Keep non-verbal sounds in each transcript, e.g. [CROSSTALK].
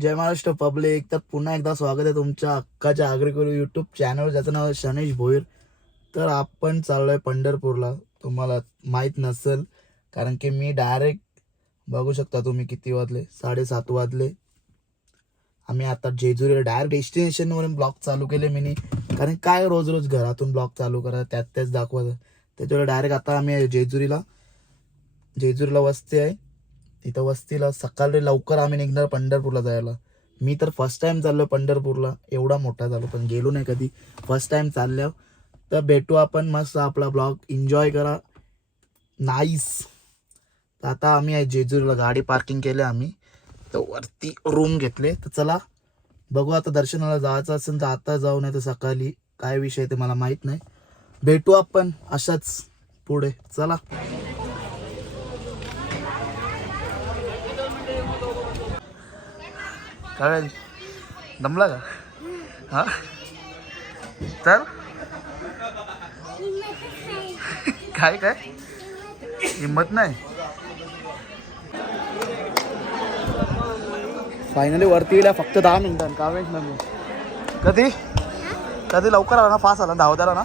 जय Maharashtra public. तर पुन्हा एकदा स्वागत आहे तुमच्या अक्काच्या आग्रेकरू यूट्यूब चॅनल ज्याचं नाव आहे शनेश भोईर. तर आपण चाललोय पंढरपूरला. तुम्हाला माहीत नसेल कारण की मी डायरेक्ट बघू शकता तुम्ही किती वाजले. साडेसात वाजले. आम्ही आता जेजुरीला डायरेक्ट डेस्टिनेशनवरून ब्लॉग चालू केले मी कारण काय रोज रोज घरातून ब्लॉग चालू करा त्यात त्याच दाखवत. त्याच्यावर डायरेक्ट आता आम्ही जेजुरीला. जेजुरीला वस्ती आहे. तिथं वस्तीला सकाळी लवकर आम्ही निघणार पंढरपूरला जायला. मी तर फर्स्ट टाइम चाललो पंढरपूरला. एवढा मोठा झालो पण गेलो नाही कधी. फर्स्ट टाइम चालल्या तर भेटू आपण मस्त आपला ब्लॉग एन्जॉय करा. नाईस तर आता आम्ही आहे जेजुरीला गाडी पार्किंग केली आम्ही. तर वरती रूम घेतले. तर चला बघू आता दर्शनाला जायचं असेल तर आता जाऊ नाही तर सकाळी. काय विषय ते मला माहीत नाही. भेटू आपण अशाच पुढे. चला. काय? दमला का? हा? तर? काय काय? हिंमत नाही. फायनली वरती येईल फक्त दहा मिनिटां. का वेळ ना मी कधी? कधी लवकर आला ना फास्ट आला धावत आला ना?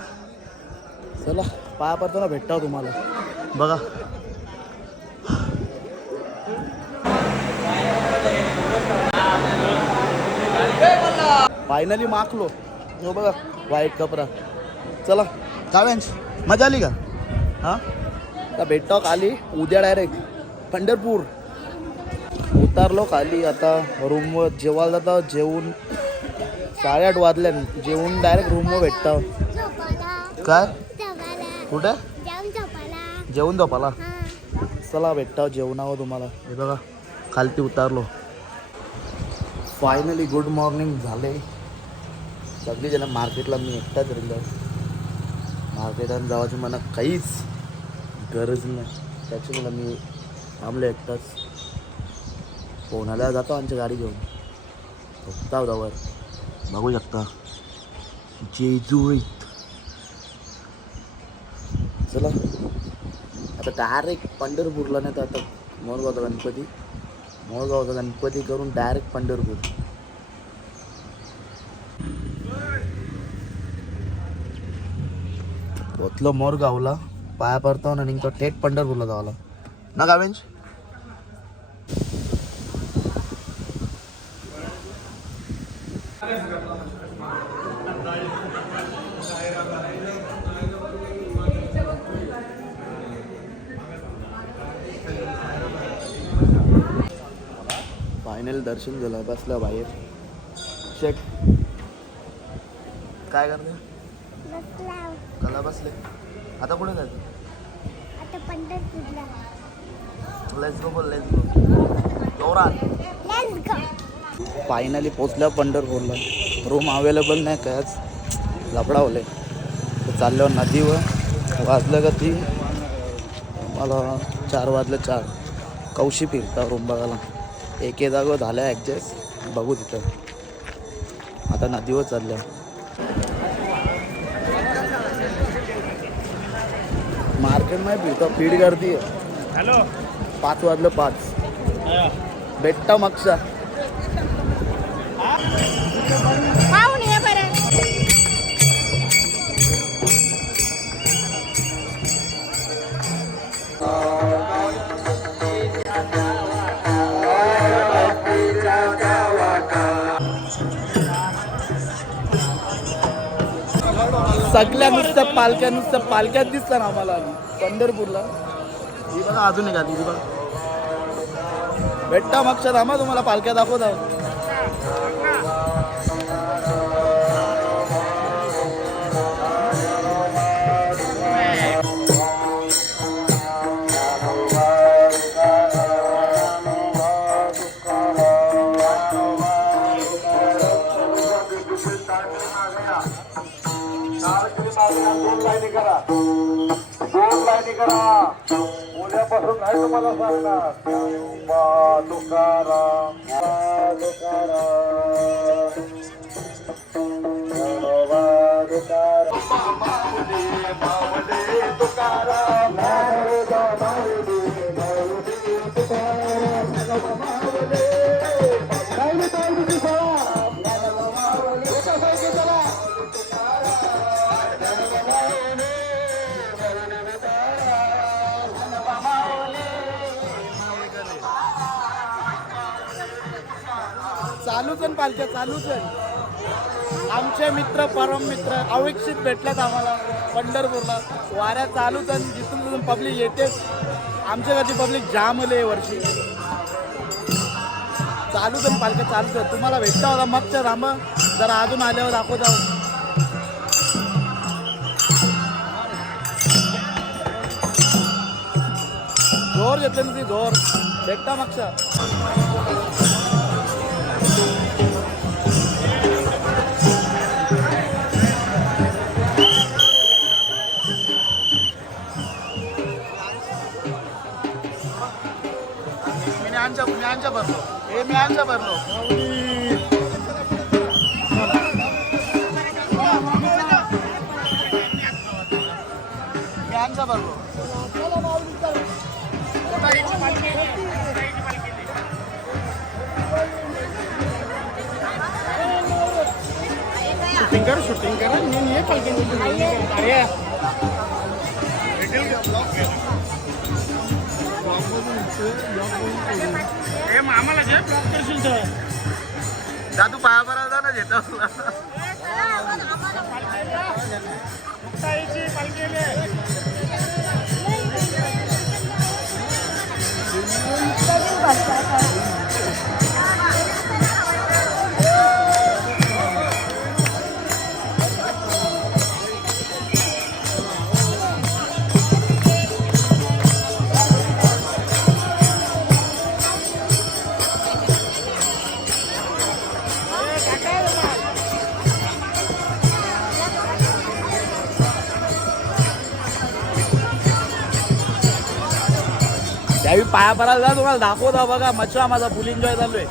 चला पाया पडतो ना भेटतो तुम्हाला. बघा. फायनली माखलो हो बघा वाईट कपडा. चला काव्यांश मजा आली का? हां? का भेटतो खाली उद्या डायरेक्ट पंढरपूर. उतारलो खाली आता रूमवर जेवायला जातं जेवून साडेआठ वाजल्या जेवून डायरेक्ट रूमवर भेटतो. काय? कुठे? जेवून झोपाला चला भेटतो जेवणावं तुम्हाला. हे बघा खालती उतारलो. फायनली गुड मॉर्निंग झाले. सगळी जण मार्केटला मी एकटाच राहिलो मार्केटात जावाची मला काहीच गरज नाही. त्याच्यामुळे मी थांबलो एकटाच. पोहण्याला जातो आमच्या गाडी घेऊन? बघता जावर बघू शकता. जेजुरीत चला. आता डायरेक्ट पंढरपूरला नाही तर आता मोरगावचा गणपती. मोरगावचा गणपती करून डायरेक्ट पंढरपूर. इथलो मोर गावला पाया पडतो ना निघतो थेट पंढरपूरला जावला. ना गावेंज फायनल दर्शन झालं बसलं बाहेर. शेट काय करणार कला बसले. आता कुठे जायचं? आता पंढरपूरला. लेट्स गो बोल लेट्स गो जोरात. लेट्स गो फायनली पोचल्या पंढरपूरला. रूम अवेलेबल नाही कायच लफडावले. तर चाललो नदीवर. वाजलं का ती? मला चार वाजलं चार. कौशी फिरता रूम बघायला. एके जागो झाल्या ॲडजस्ट बघू तिथं. आता नदीवर चालल्या. मार्केट नाही फिरतो फीड गर्दी आहे हॅलो। पाच वाजलं पाच। भेटता मागचा सगळ्या नुसत्या पालख्या नुसत्या पालख्यात दिसतात ना आम्हाला. पंढरपूरला. ही बघा अजून एक आली ही बघा. भेटता मागच्या थांबा तुम्हाला पालख्या दाखवत दोन लाईनी करा दोन लाईनी करा उद्यापासून नाही तुम्हाला सांगणार तुकाराम तुकाराम तुकाराम पालख्या चालूच आहे. आमचे मित्र परम मित्र अविक्षित भेटल्यात आम्हाला पंढरपूरला. वाऱ्या चालूच आणि जिथून तिथून पब्लिक येतेच आमच्याकडची पब्लिक जाम आले वर्षी. चालूच आहे पालख्या चालूच आहे तुम्हाला भेटता होता मगच्या थांब. जरा अजून आल्यावर दाखवत आहोत जोर घेतले ना ती जोर. भेटता मागच्या मी आणच्या मी आणच्या भरलो. हे मी आणच्या भरलो. मी आणच्या भरलो. शूटिंग कर शूटिंग कर. मी ये पालखी अरे। हे मामाला घे ब्लॉक करशील तर. दादू पाया बरा जा ना घेतो त्यावेळी पाया पडायला जा तुम्हाला दाखवता बघा. मच्छा माझा फुल एन्जॉय चालू आहे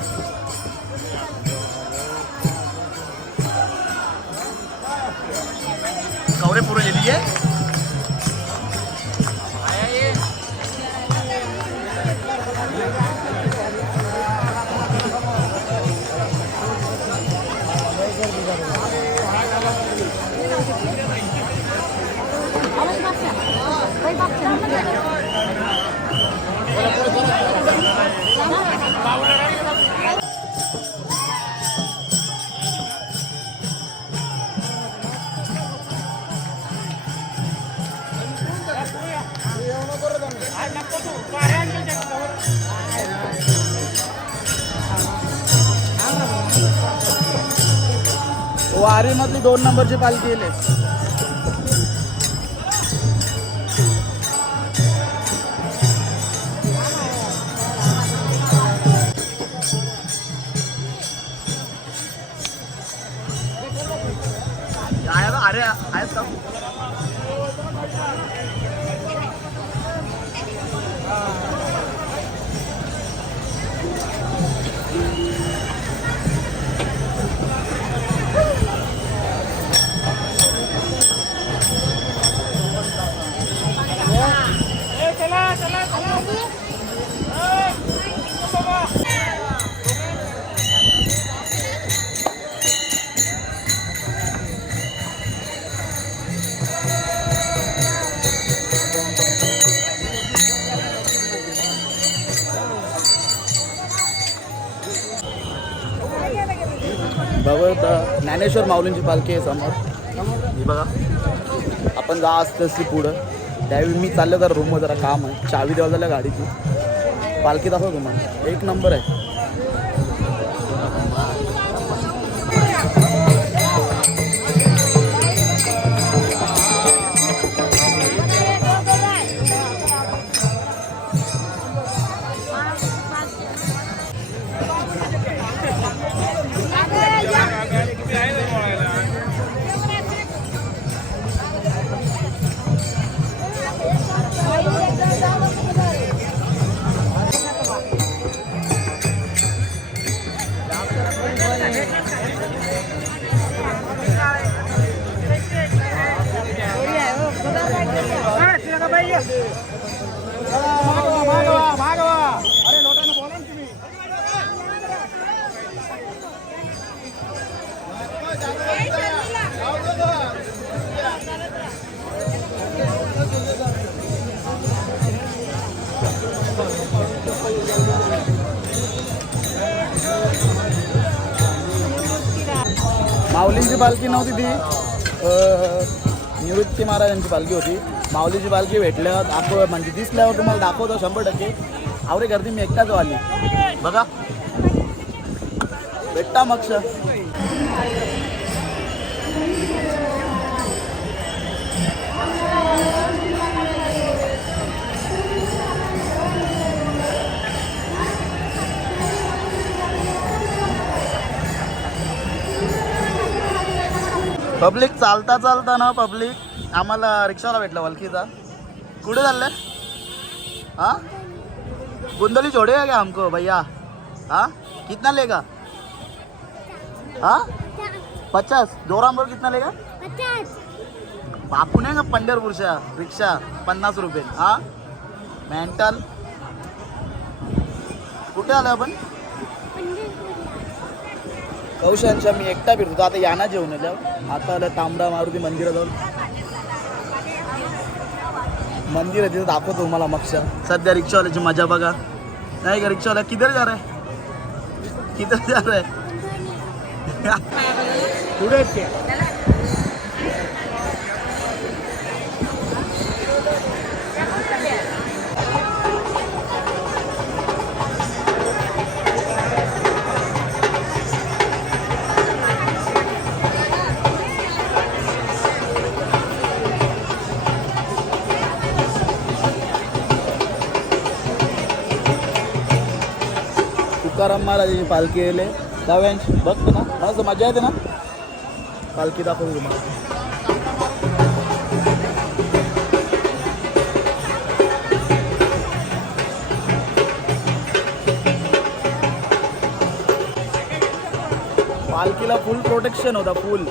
कवरे पुरे गेली आहे दोन नंबरची पालखी येईल. ज्ञानेश्वर माऊलींची पालखी आहे समोर. ही बघा. आपण जा असते असते पुढं. त्यावेळी मी चाललो तर रूमवर जरा काम आहे. चावी द्यावं झाल्या गाडीची. पालखी दाखव तुम्हाला. एक नंबर आहे. माऊलींची पालखी नव्हती ती निवृत्ती महाराजांची पालखी होती माऊलीची पालखी भेटलं दाखव म्हणजे दिसल्यावर तुम्हाला दाखवतो शंभर टक्के. आवरे गर्दी मी एकटाच आली बघा. भेटता मग पब्लिक चालता चालता ना पब्लिक. आम्हाला रिक्षाला भेटला वलखीचा कुठे चालले? हा? कुंदली छोड़े क्या हमको भैया? हा? कितना लेगा? हा? पचास. जोराम कितना लेगा? बापू नाही का पंढरपूरच्या? रिक्षा पन्नास रुपये. हा? मेंटल. कुठे आलं आपण? कौशांच्या मी एकटा फिरतो. आता याना जेवण आलं. आता आलं तांबडा मारुती मंदिरात जाऊन मंदिर आहे तिथं दाखवतो मला मक्ष सध्या रिक्षावाल्याची मजा बघा. नाही का रिक्षावाला किधर जा रहा? है किधर जा रहा? [LAUGHS] है तुकाराम महाराजाची पालखी येले दव्यांश बघतो ना. मस्त मजा येते ना? पालखी दाखवतो तुम्हाला. पालखीला फुल प्रोटेक्शन होता फुल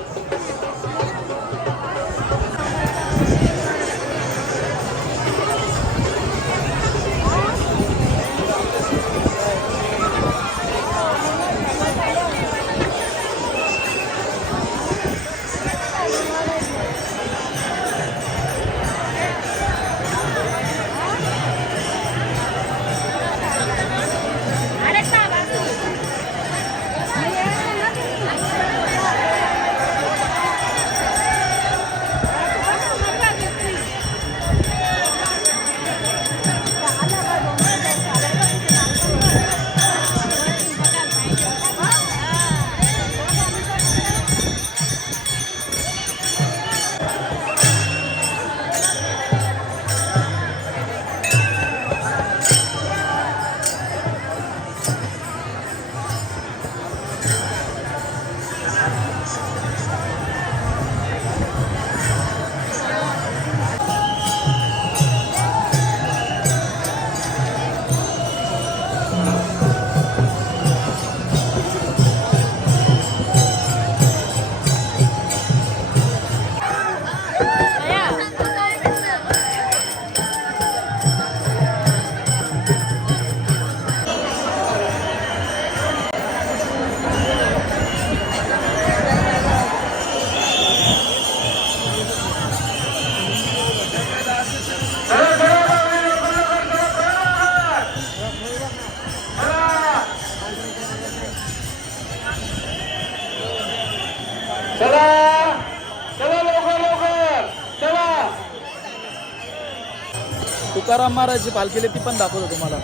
तुकाराम महाराजची पालखी ती पण दाखवतो तुम्हाला.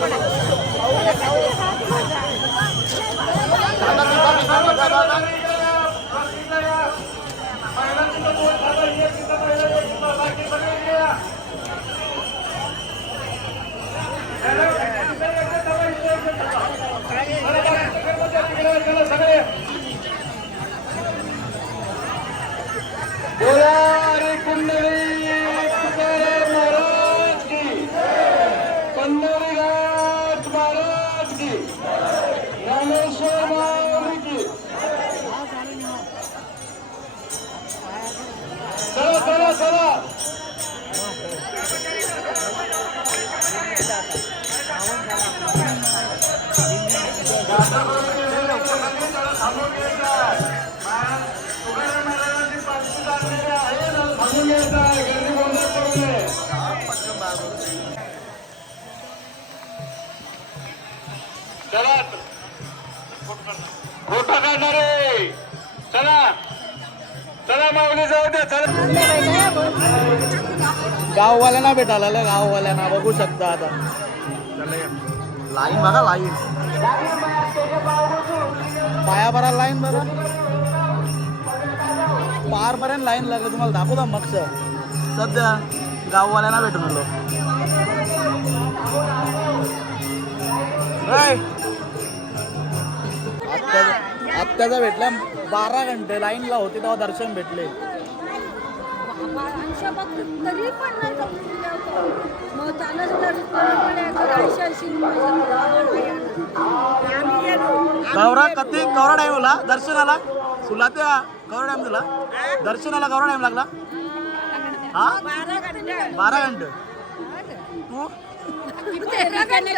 बोला Bola! असावा चला. फोटो काढणारे. माऊली जाऊ द्या चला. गाववाल्यांना भेटायला गाववाल्यांना बघू शकता आता. लाईन बघा लाईन पायाभरा लाईन बघा पारपर्यंत लाईन लागली तुम्हाला दाखवता मग सध्या गाववाल्यांना भेटून आलो. काय? आत्याचा आत्याचा भेटला बारा घंटे. लाईनला होते तेव्हा दर्शन भेटले. तरी पण दिलं होतं. मग. गौरा कधी गौरा टाइम होला दर्शनाला? सुलात्या गौरा टाइम तुला? दर्शनाला गौरा टाइम लागला? हा? बारा घंटे. बारा घंटे. तू तेरा घंटे.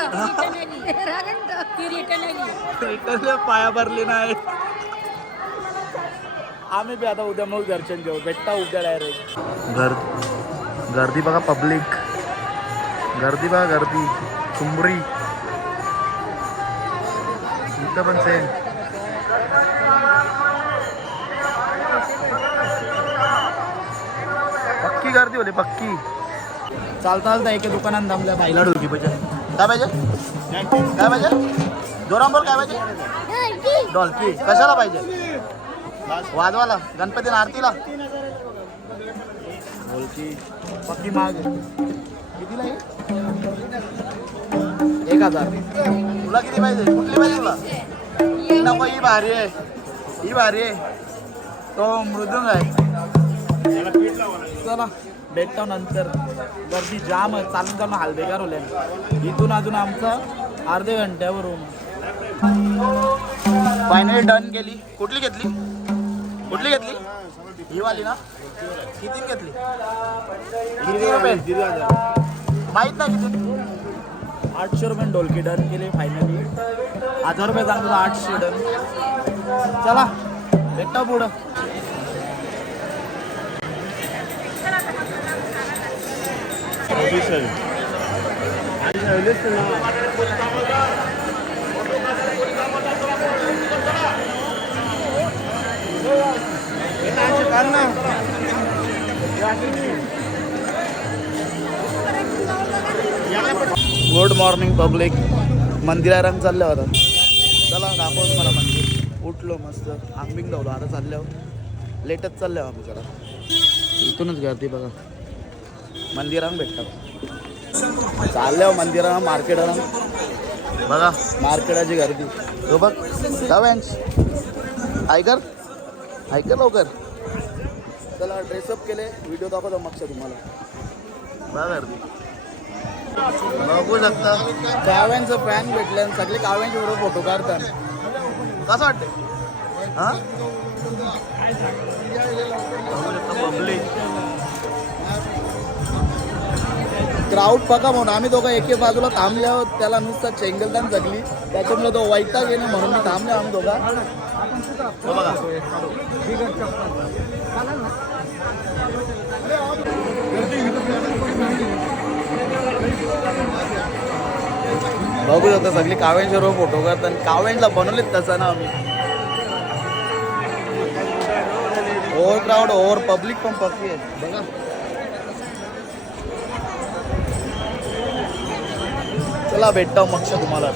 तेरा घंटे. ती रिटर्न आली. इकडे पाया भरली नाही. आम्ही बी आता उद्या मग दर्शन घेऊ. भेटता उद्या डायरेक्ट गर गर्दी बघा पब्लिक गर्दी बघा गर्दी. चुंबरी इथं पण सेम पक्की गर्दी होती पक्की. चालता चालता एका दुकानात थांबल्या खायला ढोलकी पाहिजे काय पाहिजे? काय पाहिजे? जोरांबर काय पाहिजे? ढोलकी. कशाला पाहिजे? वाजवाला गणपती आरतीला. ढोलकी पक्की माग. कितीला आहे? एक हजार. तुला किती पाहिजे? कुठली पाहिजे तुला? नको ही भारी आहे. ही भारी आहे. तो मृदुंग आहे. चला भेटतो नंतर. गर्दी जाम आहे चालून चालून हाल बेकार होले इथून अजून आमचं अर्धे घंट्यावर रूम फायनली डन केली. कुठली घेतली? कुठली घेतली? ही वाली ना? किती घेतली? किती रुपये? माहीत नाही किती. आठशे रुपये डोलकी डन केली फायनली हजार रुपये सांगतो आठशे डन चला भेटतो पुढं. Good morning public. मंदिरारंग चालल्या होता. चला दाखव मला मंदिर. उठलो मस्त. आंबिंग लावलो. आता चालल्यावर लेटच चालल्या आम्ही जरा. इथूनच गर्दी बघा. मंदिरांग भेटतात. चाललो मंदिरा मार्केटाला बघा. मार्केटाची गर्दी. तो बघ. जाव्यांश ऐकर ऐकर लवकर. चला ड्रेसअप केले. व्हिडिओ दाखवतो मग तुम्हाला. बघा गर्दी. बघू शकता. काव्यांचं फॅन भेटले आणि सगळे काव्यांचे बरोबर फोटो काढतात. कसं वाटते हा? पब्लिक क्राऊड बघा म्हणून. आम्ही दोघं एके बाजूला थांबल्यावर त्याला नुसतं चेंगलदान जगली. त्याच्यामुळे तो वैता गेले म्हणून मी थांबले आम्ही दोघा. बघू शकता सगळी कावेंचे रोप फोटो करतात आणि काव्यांना बनवलेत तसं ना आम्ही. ओव्हर क्राऊड ओव्हर पब्लिक पण पक्की आहे. बघा. चला भेटतो मग तुम्हाला.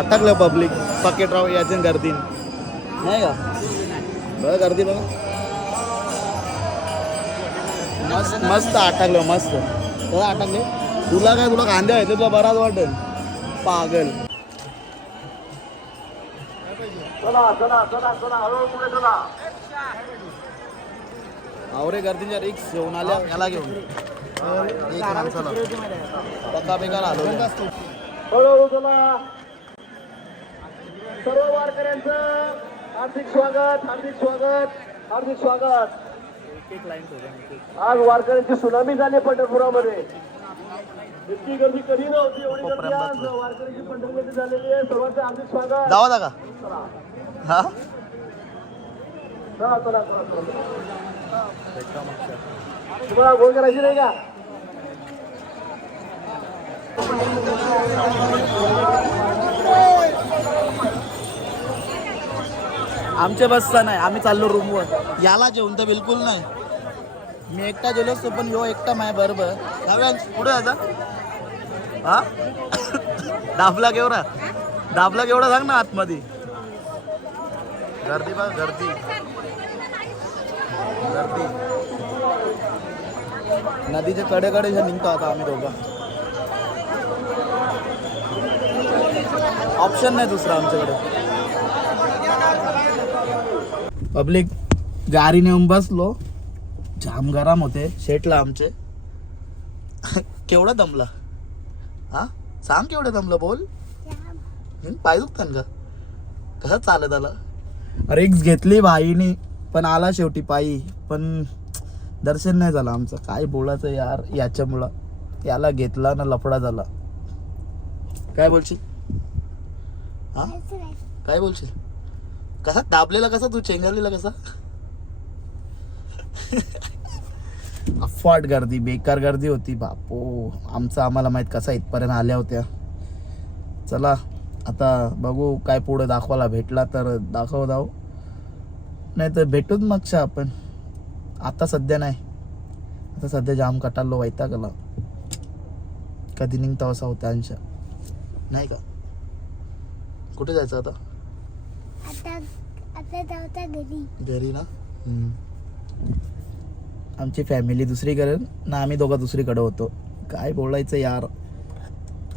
अटकलं पब्लिक पकेट राव याच्या गर्दीन. नाही का? बघा गर्दी बघा. मस्त मस्त अटकलं मस्त. बघा अटकले तुला काय तुला कांदे आहे तुला बराच वाटेल. पागल. चला चला चला चला हळूहळू पुढे चला. आवरे गर्दीच्या रिक्स घेऊन आल्या याला घेऊन. एक माणसाला. बका बेकार आलो हळूहळू चला. सर्व वारकऱ्यांचं हार्दिक स्वागत हार्दिक स्वागत हार्दिक स्वागत. आज वारकऱ्यांची सुनामी झाली पंढरपुरामध्ये. इतकी गर्दी कधी नव्हती एवढी गर्दी आज वारकऱ्यांची पंढरमध्ये झालेली आहे. सर्वांचं हार्दिक स्वागत. हा? चला चला चला चला. तुम्हाला गोल करायची नाही का? आमच्या बसचा नाही आम्ही चाललो रूमवर याला जेवण तर बिलकुल नाही. मी एकटा गेलो असतो पण यो एकटा माय बरोबर. जाऊया पुढे आता हा? दाबला केवढा? दाबला केवढा सांग ना आतमध्ये. गर्दी बघ गर्दी. गर्दी. नदीच्या कडेकडे निघतो आता आम्ही दोघं. ऑप्शन नाही दुसरा आमच्याकडे. पब्लिक गाडी नेऊन बसलो. जाम गरम होते. शेटला आमचे. केवढा दमला? हा? सांग केवढं दमलं बोल. पाय दुखतान का? कसं चालत आला? रिक्स घेतली भाईनी पण आला शेवटी पायी. पण दर्शन नाही झालं आमचं. काय बोलायचं यार याच्यामुळं. याला घेतला ना लफडा झाला. काय बोलशील? हा? काय बोलशील? कसा? दाबलेला कसा तू? चेंगरलेला कसा? अफाट गर्दी बेकार गर्दी होती बापो. आमचं आम्हाला माहीत कसा इथपर्यंत आल्या होत्या. चला आता बघू काय पुढं दाखवायला भेटला तर दाखव दाव. नाही तर भेटूच मागच्या आपण. आता सध्या नाही. आता सध्या जाम कटालो वैतागला. कधी निघता असा होता नाही का? कुठे जायचं आता? आता आता घरी. घरी ना? आमची फॅमिली दुसरीकडे ना आम्ही दोघं दुसरीकडे होतो. काय बोलायचं यार?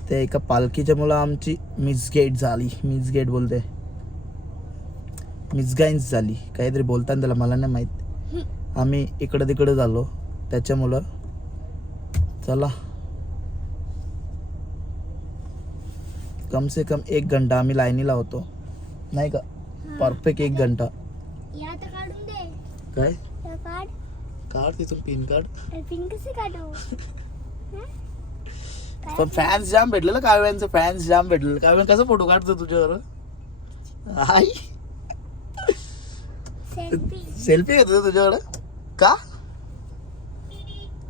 ते एका पालखीच्या मुलं आमची मिसगेट झाली. मिसगेट बोलते. मिसगाईन्स झाली. काहीतरी बोलताना त्याला मला नाही माहीत. आम्ही इकडं तिकडं झालो. त्याच्यामुळं चला. कम से कम एक घंटा आम्ही लाईनीला होतो. नाही का? परफेक्ट एक घंटा. काय? काढ. तिथून पिन कार्ड पिन कसे काढू [LAUGHS] पण फॅन्स जाम भेटलेलं काव्यांचं? फॅन्स जाम भेटलेलं. काव्यान कसं फोटो काढतो तुझ्यावर? आई. सेल्फी सेल्फी घेतो तुझ्याकडे का?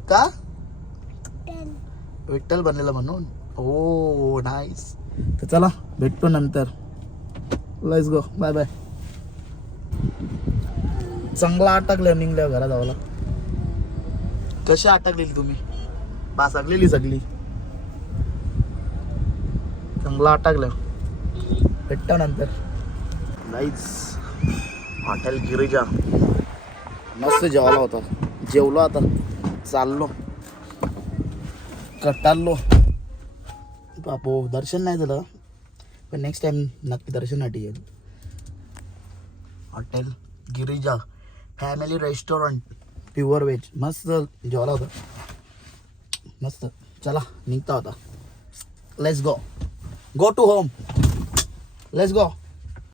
का? विठ्ठल बनलेला म्हणून? ओ नाईस तर चला भेटतो नंतर. लेट्स गो बाय बाय चांगला अटकल्या निघल्या घरात जावला कशी अटकलेली तुम्ही? बासागलेली सगळी. चांगला अटकल्या भेटता नंतर. नाहीच हॉटेल गिरिजा. मस्त जेवायला होता. जेवलो आता. चाललो. कटाळलो बापो दर्शन नाही झालं. पण नेक्स्ट टाइम नक्की दर्शनासाठी येईल hotel Girija family restaurant pure veg मस्त जेवायला होता मस्त। चला निघता होता। Let's go go to home let's go